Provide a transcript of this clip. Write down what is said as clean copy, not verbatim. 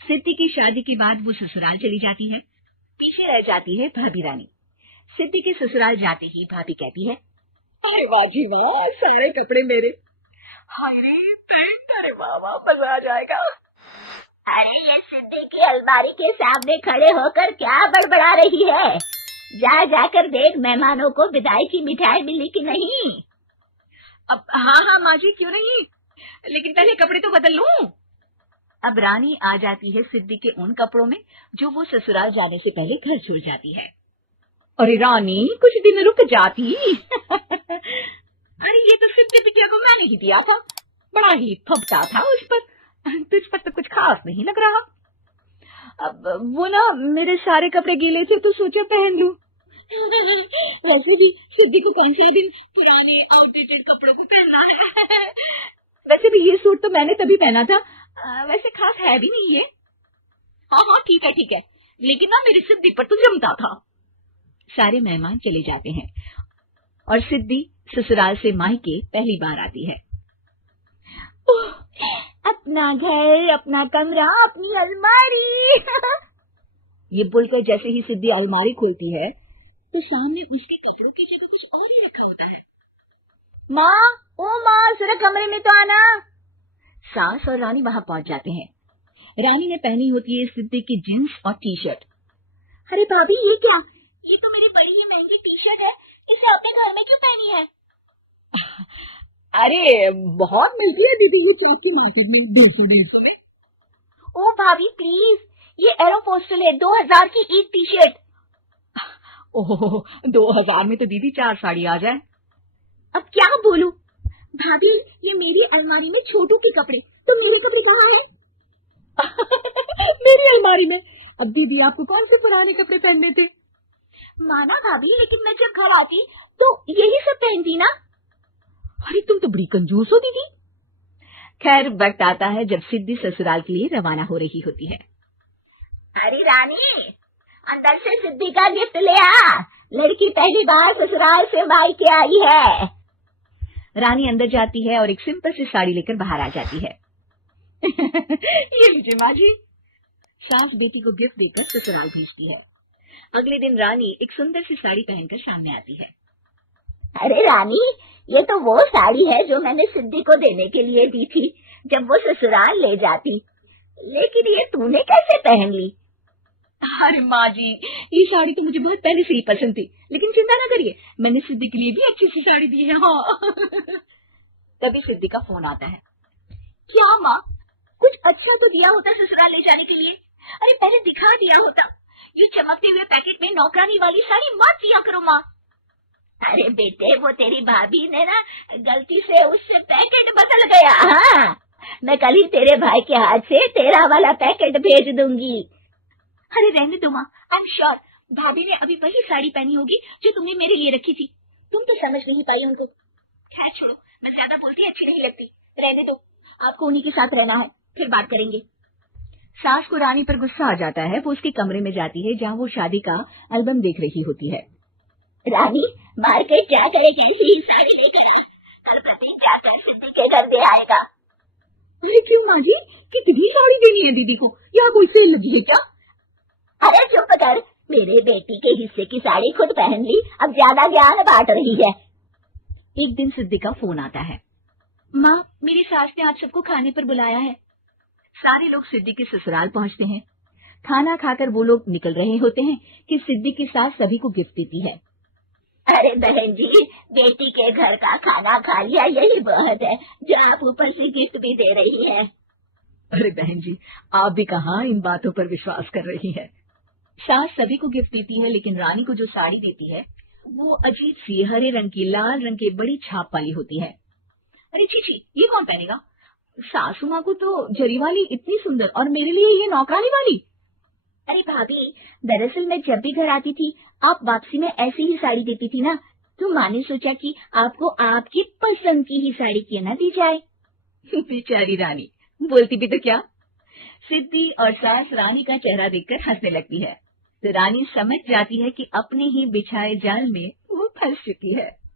सिद्धि की शादी के बाद वो ससुराल चली जाती है। पीछे रह जाती है भाभी रानी। सिद्धि के ससुराल जाते ही भाभी कहती है, अरे वाह जी वाह, सारे कपड़े मेरे। हाय रे पैंट, अरे वाह वाह, मजा आ जाएगा। अरे ये सिद्धि की अलमारी के सामने खड़े होकर क्या बड़बड़ा रही है? जाकर देख मेहमानों को विदाई की मिठाई मिली कि नहीं। अब हाँ माँ जी, क्यों नहीं, लेकिन पहले कपड़े तो बदल लूं। अब रानी आ जाती है सिद्धि के उन कपड़ों में जो वो ससुराल जाने से पहले घर छोड़ जाती है। अरे रानी, कुछ दिन रुक जाती। अरे ये तो सिद्धि बिटिया को मैंने ही दिया था, बड़ा ही फबता था उस पर, तुझ पर तो कुछ खास नहीं लग रहा। अब वो ना मेरे सारे कपड़े गीले थे तो सोचा पहन लूं। वैसे भी सिद्धि को कौन सा दिन पुराने आउटडेटेड कपड़ों को पहनना है। वैसे भी ये सूट तो मैंने तभी पहना था, वैसे खास है भी नहीं ये। हाँ ठीक है, लेकिन ना मेरी सिद्धि पर तो जमता था। सारे मेहमान चले जाते हैं और सिद्धि ससुराल से मायके पहली बार आती है। अपना घर, अपना कमरा, अपनी अलमारी। ये बोलकर जैसे ही सिद्धि अलमारी खोलती है तो सामने उसके कपड़ों की जगह कुछ और ही रखा होता है। माँ, जरा कमरे में तो आना। सास और रानी वहां पहुंच जाते हैं। रानी ने पहनी होती है सिद्धि की जींस और टी शर्ट। अरे भाभी, ये क्या? ये तो मेरी बड़ी ही महंगी टी शर्ट है, इसे अपने घर में क्यों पहनी है? अरे बहुत मिलती है दीदी ये चौक की मार्केट में, 150 में। ओ भाभी प्लीज, ये एरोपोस्टल है, 2000 की एक टी शर्ट। ओह, 2000 में तो दीदी 4 साड़ी आ जाए। अब क्या बोलूं? भाभी, ये मेरी अलमारी में छोटू के कपड़े, तो मेरे कपड़े कहाँ हैं? मेरी अलमारी में? अब दीदी आपको कौन से पुराने कपड़े पहनने थे? माना भाभी, लेकिन मैं जब घर आती तो यही सब पहनती ना। अरे तुम तो बड़ी कंजूस हो दीदी। खैर, वक्त आता है जब सिद्धि ससुराल के लिए रवाना हो रही होती है। अरे रानी, अंदर से सिद्धि का गिफ्ट ले आ, लड़की पहली बार ससुराल से मायके आई है। रानी अंदर जाती है और एक सिंपल सी साड़ी लेकर बाहर आ जाती है। ये लीजिए माँ जी। सास बेटी को गिफ्ट देकर ससुराल भेजती है। अगले दिन रानी एक सुंदर सी साड़ी पहनकर सामने आती है। अरे रानी, ये तो वो साड़ी है जो मैंने सिद्धि को देने के लिए दी थी जब वो ससुराल ले जाती, लेकिन ये तूने कैसे पहन ली? अरे माँ जी, ये साड़ी तो मुझे बहुत पहले से ही पसंद थी, लेकिन चिंता ना करिए, मैंने सिद्धि के लिए भी अच्छी सी साड़ी दी है। हाँ। तभी सिद्धि का फोन आता है। क्या माँ, कुछ अच्छा तो दिया होता ससुराल ले जाने के लिए। अरे पहले दिखा दिया होता। ये चमकते हुए पैकेट में नौकरानी वाली साड़ी मत दिया करो माँ। अरे बेटे, वो तेरी भाभी ने ना गलती से उससे पैकेट बदल गया। हाँ, मैं कल ही तेरे भाई के हाथ से तेरा वाला पैकेट भेज दूंगी। अरे रहने दो माँ, आई एम श्योर भाभी ने अभी वही साड़ी पहनी होगी जो तुमने मेरे लिए रखी थी। तुम तो समझ नहीं पाई उनको। खैर छोड़ो, मैं ज्यादा बोलती अच्छी नहीं लगती, रहने दो, आपको उन्हीं के साथ रहना है, फिर बात करेंगे। सास को रानी पर गुस्सा आ जाता है। वो उसके कमरे में जाती है जहाँ वो शादी का एल्बम देख रही होती है। रानी, मार्केट जाकर एक ऐसी ही साड़ी लेकर आ, कल प्रतीक जाकर सिद्धि के घर दे आएगा। अरे क्यों माँ जी, कितनी साड़ी देनी है दीदी को? यहाँ कोई सेल लगी है क्या? अरे चुप कर, मेरे बेटी के हिस्से की साड़ी खुद पहन ली, अब ज्यादा ज्ञान बांट रही है। एक दिन सिद्धि का फोन आता है। माँ, मेरी सास ने आप सबको खाने पर बुलाया है। सारे लोग सिद्धि के ससुराल पहुँचते हैं। खाना खाकर वो लोग निकल रहे होते हैं कि सिद्धि की सास सभी को गिफ्ट देती है। अरे बहन जी, बेटी के घर का खाना खा लिया, यही बहुत है जो आप ऊपर से गिफ्ट भी दे रही है। अरे बहन जी, आप भी कहाँ इन बातों पर विश्वास कर रही है। सास सभी को गिफ्ट देती है, लेकिन रानी को जो साड़ी देती है वो अजीब सी हरे रंग की, लाल रंग की बड़ी छाप वाली होती है। अरे छी, ये कौन पहनेगा? सासू माँ को तो जरी वाली इतनी सुंदर, और मेरे लिए ये नौकरानी वाली। अरे भाभी, दरअसल मैं जब भी घर आती थी आप वापसी में ऐसी ही साड़ी देती थी ना, तो माँ ने सोचा कि आपको आपकी पसंद की ही साड़ी क्यों ना दी जाए। बेचारी रानी, बोलती भी तो क्या। सिद्धि और सास रानी का चेहरा देखकर हंसने लगती है, तो रानी समझ जाती है कि अपने ही बिछाए जाल में वो फंस चुकी है।